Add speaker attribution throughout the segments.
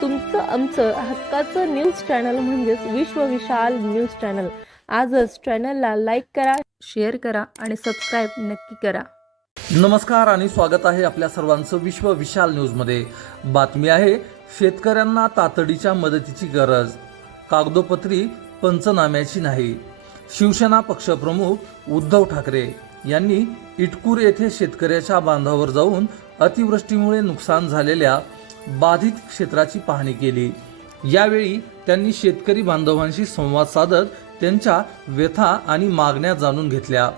Speaker 1: तुमचं आमचं हक्काचं न्यूज चॅनल म्हणजेच विश्व विशाल न्यूज चॅनल आजच चॅनलला लाईक करा शेअर करा आणि सबस्क्राईब नक्की करा.
Speaker 2: नमस्कार आणि स्वागत आहे आपल्या सर्वांचं विश्व विशाल न्यूजमध्ये बातमी आहे शेतकऱ्यांना तातडीच्या मदतीची गरज. कागदोपत्री पंचनाम्याची नाही. शिवसेना पक्षप्रमुख उद्धव ठाकरे यांनी इटकूर येथे शेतकऱ्याच्या बांधावर जाऊन अतिवृष्टीमुळे नुकसान झालेल्या बाधित क्षेत्राची पाहणी केली. यावेळी त्यांनी शेतकरी बांधवांशी संवाद साधत त्यांच्या व्यथा आणि मागण्या जाणून घेतल्या.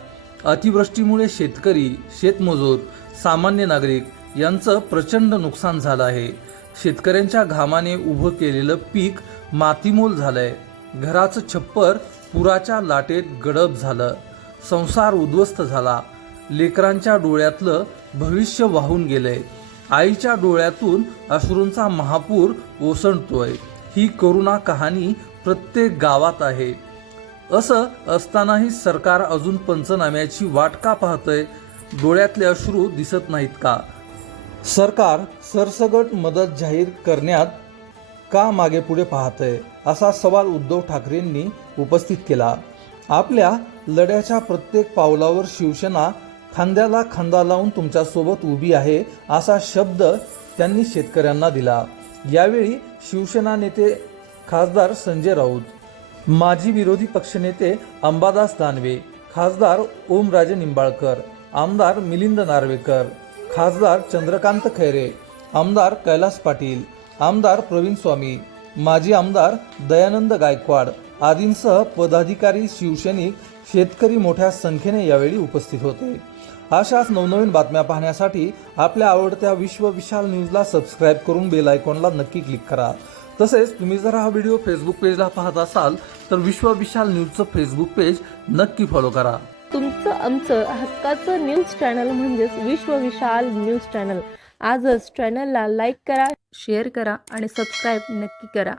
Speaker 2: अतिवृष्टीमुळे शेतकरी शेतमजूर सामान्य नागरिक यांचं प्रचंड नुकसान झालं आहे. शेतकऱ्यांच्या घामाने उभं केलेलं पीक मातीमोल झालंय. घराचं छप्पर पुराच्या लाटेत गडप झालं. संसार उद्ध्वस्त झाला. लेकरांच्या डोळ्यातलं भविष्य वाहून गेलंय. आईच्या डोळ्यातून अश्रूंचा महापूर ओसंडतोय. ही करुणा कहाणी प्रत्येक गावात आहे. असं असतानाही सरकार अजून पंचनाम्याची वाट का पाहतंय? डोळ्यातले अश्रू दिसत नाहीत का? सरकार सरसगट मदत जाहीर करण्यात का मागे पुढे पाहतंय? असा सवाल उद्धव ठाकरेंनी उपस्थित केला. आपल्या लढ्याच्या प्रत्येक पावलावर शिवसेना खांद्याला खांदा लावून तुमच्यासोबत उभी आहे असा शब्द त्यांनी शेतकऱ्यांना दिला. यावेळी शिवसेना नेते खासदार संजय राऊत माजी विरोधी पक्षनेते अंबादास दानवे खासदार ओमराजे निंबाळकर आमदार मिलिंद नार्वेकर खासदार चंद्रकांत खैरे आमदार कैलास पाटील आमदार प्रवीण स्वामी माजी आमदार दयानंद गायकवाड आदींसह पदाधिकारी शिवसैनिक शेतकरी मोठ्या संख्येने यावेळी उपस्थित होते. अशाच नवनवीन बातम्या पाहण्यासाठी आपल्या आवडत्या विश्व विशाल न्यूजला सबस्क्राईब करून बेल आयकॉनला नक्की क्लिक करा. तसेच तुम्ही जर हा व्हिडिओ फेसबुक पेजला पाहत असाल तर विश्व विशाल न्यूजचं फेसबुक पेज नक्की फॉलो करा.
Speaker 1: तुमचं आमचं हक्काचं न्यूज चॅनल म्हणजेच विश्व विशाल न्यूज चॅनल आजच चॅनलला लाईक करा शेअर करा आणि सबस्क्राईब नक्की करा.